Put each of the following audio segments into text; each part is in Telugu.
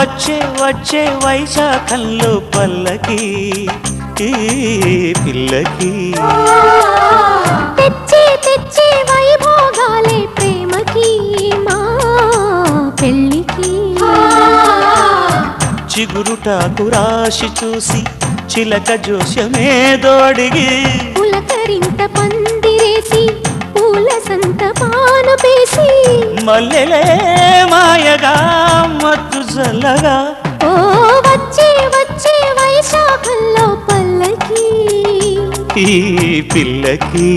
వచ్చే వచ్చే వైశాఖంలో పల్లకి ఈ పిల్లకి తెచ్చే తెచ్చే వైభోగాలే ప్రేమకి మా పెళ్ళికి చిగురుటాకు రాశి చూసి చిలక జోష్యమేదో అడిగి పులకరింత పందిరేసి పూల సంత పానుపేసి మల్లెలే మాయగా మత్తు జల్లగా ఓ వచ్చే వచ్చే వైశాఖంలో పల్లకి ఈ పిల్లకి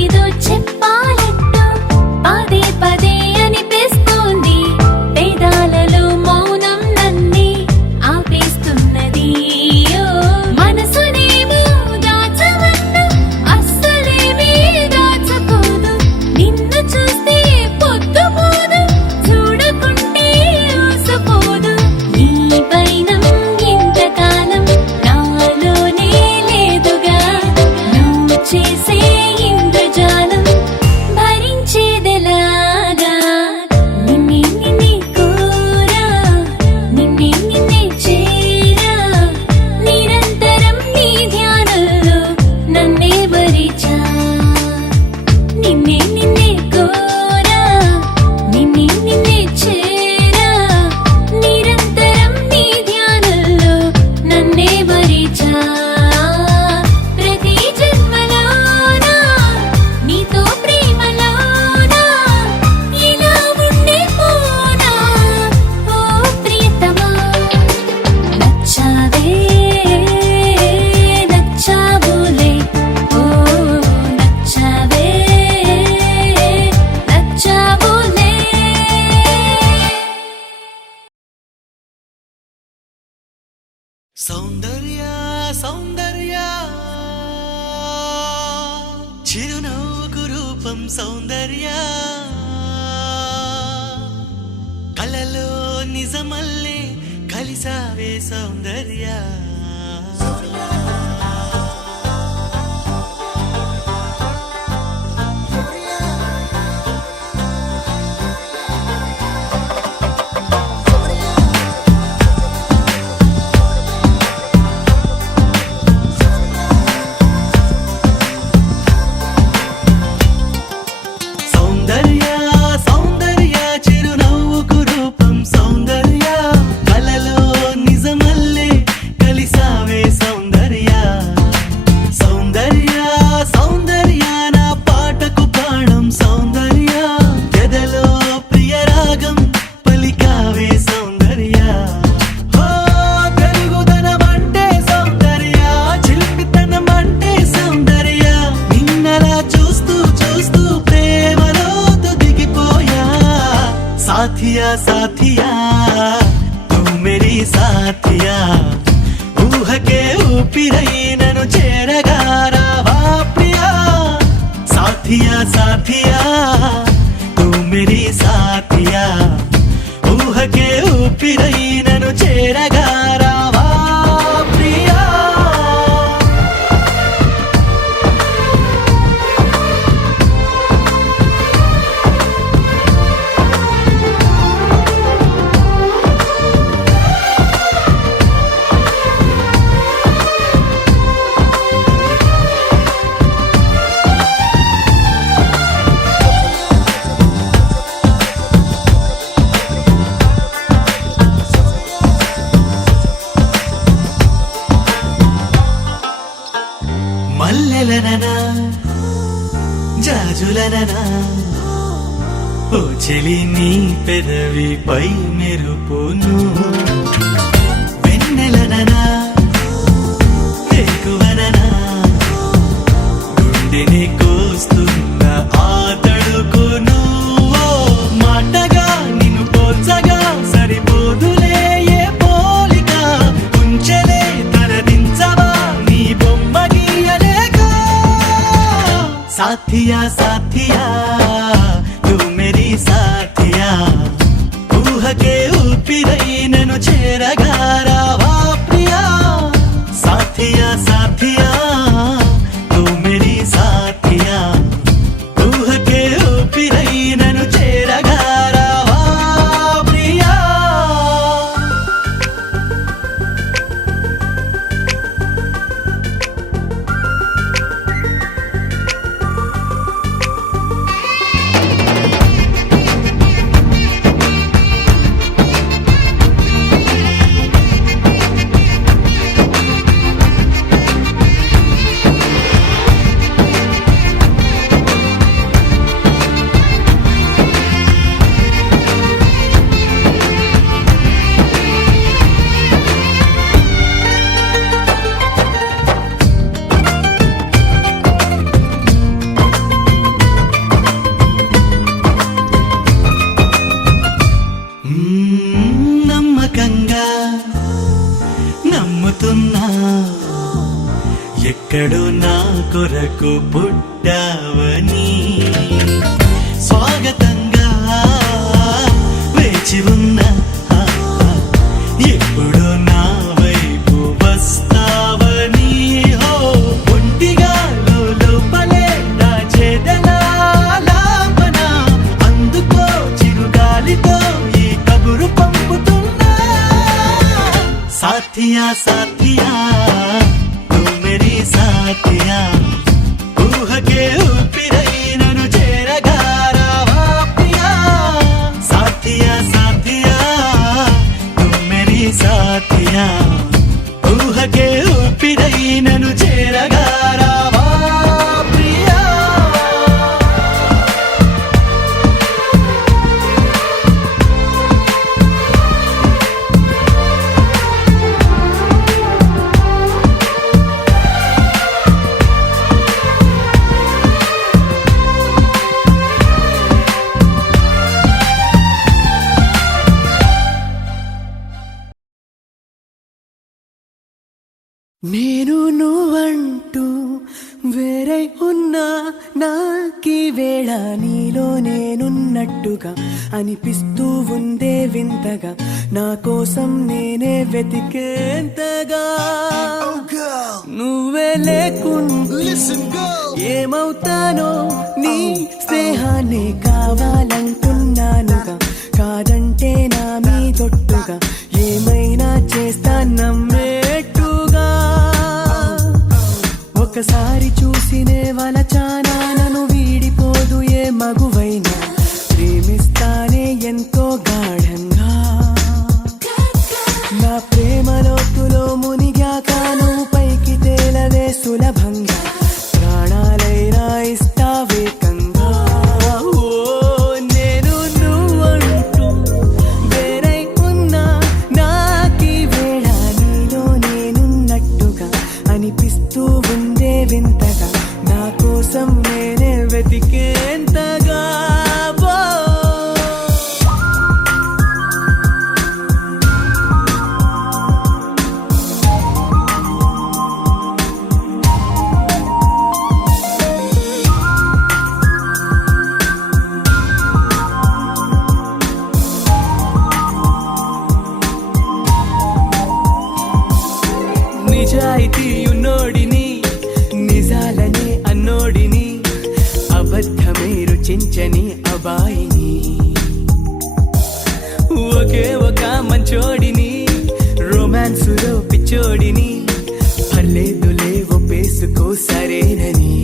ఏదో చెప్పాలంటూ పదే పదే సౌందర్య సౌందర్య చిరునవ్వుకు రూపం సౌందర్య కలలో నిజమల్లే కలిసావే సౌందర్య साथिया साथिया तू मेरी साथिया ऊह के ऊपिरई ननु चेरगा रावा प्रिया साथिया साथिया तू मेरी साथिया ऊह के ऊपिरई ननु चेरगा रावा प्रिया మల్లెలననా జాజులననా ఓ చెలి నీ పెదవిపై మెరుపును వెన్నెలననా ఎక్కువననా గుండెని కోస్తున్న ఆ తడుకును మాటగా నిన్ను పోల్చగా సరిపోదులే ఏ పోలిక ఉంచలే తరదించవా నీ బొమ్మ साथिया साथिया तू मेरी साथिया ऊह के ऊपिरई ननु चेरगा रावा प्रिया साथिया साथिया तू मेरी साथिया ऊह के ऊपिरई ननु चेरगा रावा प्रिया నమ్మకంగా నమ్ముతున్నా ఎక్కడో నా కొరకు పుట్టావని స్వాగతంగా వేచి ఉన్నా ఎప్పుడో నా వైపు వస్తావని హో ఒంటిగా లోపలే దాచేదలా లాపన అందుకో చిరుగాలితో ఈ కబురు పంపుతున్నా साथिया साथिया तू मेरी साथिया ऊह के ऊपिरई ननु चेरगा रावा प्रिया साथिया साथिया तू मेरी साथिया ऊह के ऊपिरई ननु चेरगा रावा प्रिया నేను నువ్వంటూ వేరై ఉన్నా నాకీ వేళ నీలో నేనున్నట్టుగా అనిపిస్తూ ఉందే వింతగా నా కోసం నేనే వెతికేంతగా నువ్వే లేకుండా ఏమవుతానో నీ స్నేహాన్ని కావాలంటున్నానుగా కాదంటే నా మీదొట్టుగా ఏమైనా చేస్తా నమ్మేట్టుగా ఒకసారి చూసినే వలచానా నన్ను వీడిపోదు ఏ మగువైనా ప్రేమిస్తానే ఎంతో గాఢంగా నా ప్రేమ లోతులో మునిగాక నువ్వు పైకి తేలవే సులభంగా ప్రాణాలైనా ఇస్తావేకంగా ఓ నేను నువ్వంటూ వేరై ఉన్నా నాకీ వేళ నీలో నేనున్నట్టుగా అనిపిస్తూ ఉందే వింతగా నా కోసం నేనే వెతికేంతగా ఓ. నిజాయితీ ఉన్నోడిని నిజాలనే అన్నోడిని అబద్ధమే రుచించని అబాయిని ఒకే ఒక మంచోడిని రొమాన్సులో పిచ్చోడిని పర్లేదులే ఒప్పేసుకో సరేనని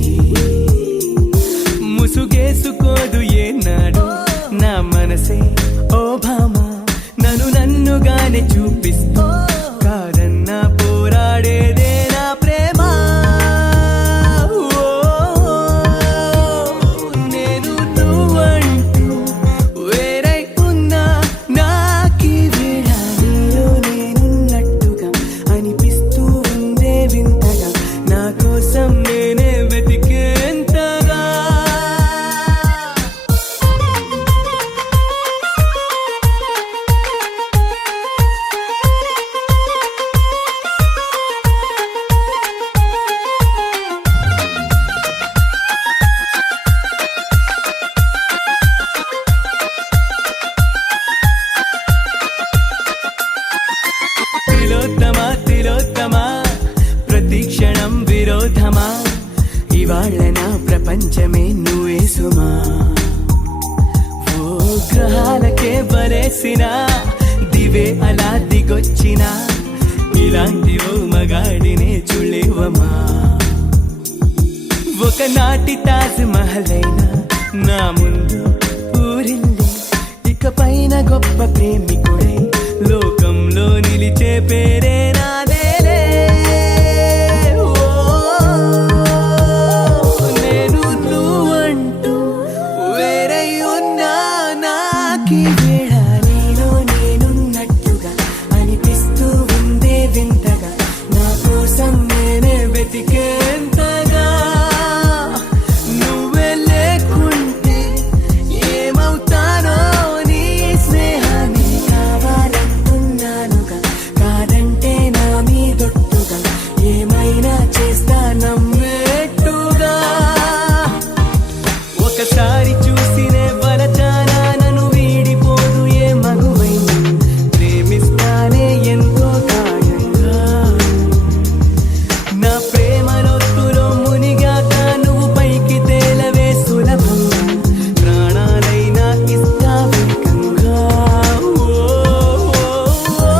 ముసుగేసుకోదు ఏనాడు నా మనసే ఓ భామ నన్నుగానే చూపిస్తూ కాదన్నా పోరాడేదే నా ప్రేమ ఓ, నేను నువ్వంటూ వేరై ఉన్నా నాకీ వేళ నీలో నేనున్నట్టుగా అనిపిస్తూ ఉందే వింతగా నా కోసం నేనే వెతికేంతగా తిలోత్తమా ప్రతి క్షణం విరోధమా ఇవాళ నా ప్రపంచమే నువ్వే సుమా ఓ గ్రహాలకే బలేసిన దివే అలా దిగొచ్చిన ఇలాంటి ఓ మగాడినే చులేవమా ఒకనాటి తాజ్ మహల్ అయినా నా ముందు ఊరిల్లి ఇక పైన గొప్ప ప్రేమికుడై లోకంలో నిలిచే పేరే నాదేలే ఓ, నేను నువ్వంటూ వేరై ఉన్నా నాకీ వేళ నీలో నేనున్నట్టుగా అనిపిస్తూ ఉందే వింతగా నా కోసం నేనే వెతికేంతగా నువ్వే లేకుంటే ఏమవుతానో నీ స్నేహాన్ని కావాలంటున్నానుగా కాదంటే నా మీదొట్టుగా ఏమైనా చేస్తా నమ్మేట్టుగా ఒకసారి చూసినే వలచానా నన్ను వీడిపోదు ఏ మగువైనా ప్రేమిస్తానే ఎంతో గాఢంగా నా ప్రేమ లోతులో మునిగాక నువ్వు పైకి తేలవే సులభంగా ప్రాణాలైనా ఇస్తావేకంగా ఓ, ఓ,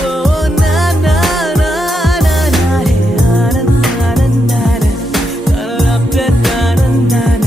ఓ, నా నా నా నా నా రే ఆనందానందాన ఆనందానందాన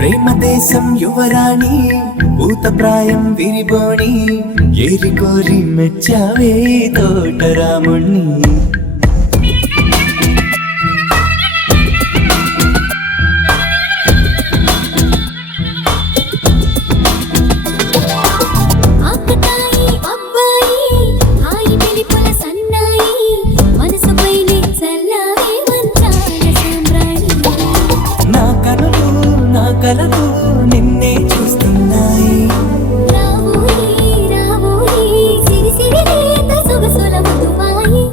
ప్రేమ దేశం యువరాణి భూత ప్రాయం విరిబోణి ఏరి కోరి మెచ్చావే తోటరాముణ్ణి ఆకతాయి అబ్బాయి హాయి మెలిపుల సన్నాయి మనసుపైనే చల్లారే మంచాల సాంబ్రాణి నా కనులు నా కలలు నిన్నే చూస్తున్నాయి రావోయి రావోయి సిరి సిరి లేత సొగసుల మధువాయి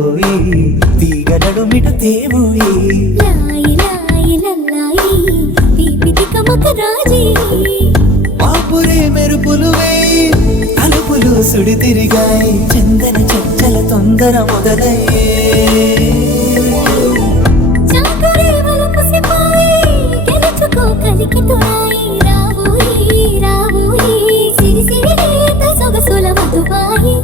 ఓయి తీగలడు మిట తేవోయి లాయి లాయి లల్లాయి దీపితి కమక రాజీ పాపురే మెరుపులు వేయి తలుపులు సుడి తిరిగాయి చందన చంచల తొందర మొదలయ్యే చాకరే వలపు సిపాయి గెలుచుకో కలికి తోరాయి రావోయి రావోయి సిరి సిరి లేత సొగసుల మధువాయి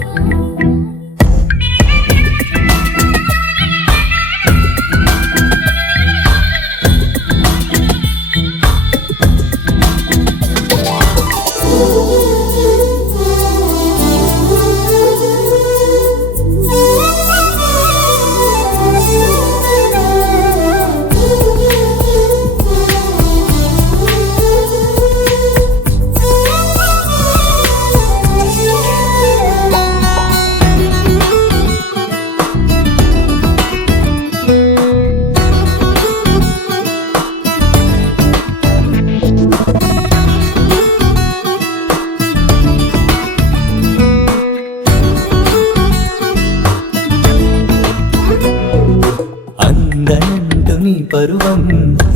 అందనంటు నీ పరువం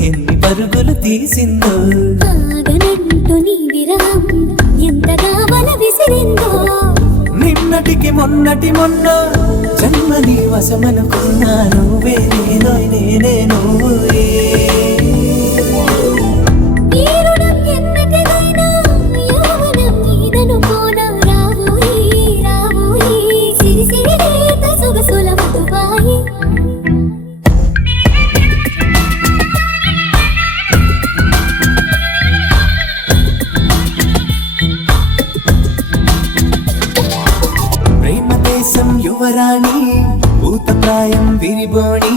ఎన్ని పరుగులు తీసిందో ఆగనంటూ నీ విరహం ఎంతగా వల విసిరిందో నిన్నటికి మొన్నటి మొన్న జన్మని వశమనుకున్నా నువ్వే నేనోయ్ నేనే నువ్వే ఈ రుణం ఎన్నటిదైనా యౌవనం నీదనుకోనా రావోయి రావోయి సిరి సిరి లేత సొగసుల మధువాయి ప్రేమ దేశం యువరాణి భూత ప్రాయం విరిబోణి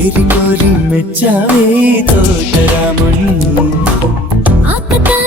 ఏరి కోరి మెచ్చావే తోటరాముణ్ణి ఆకతాయి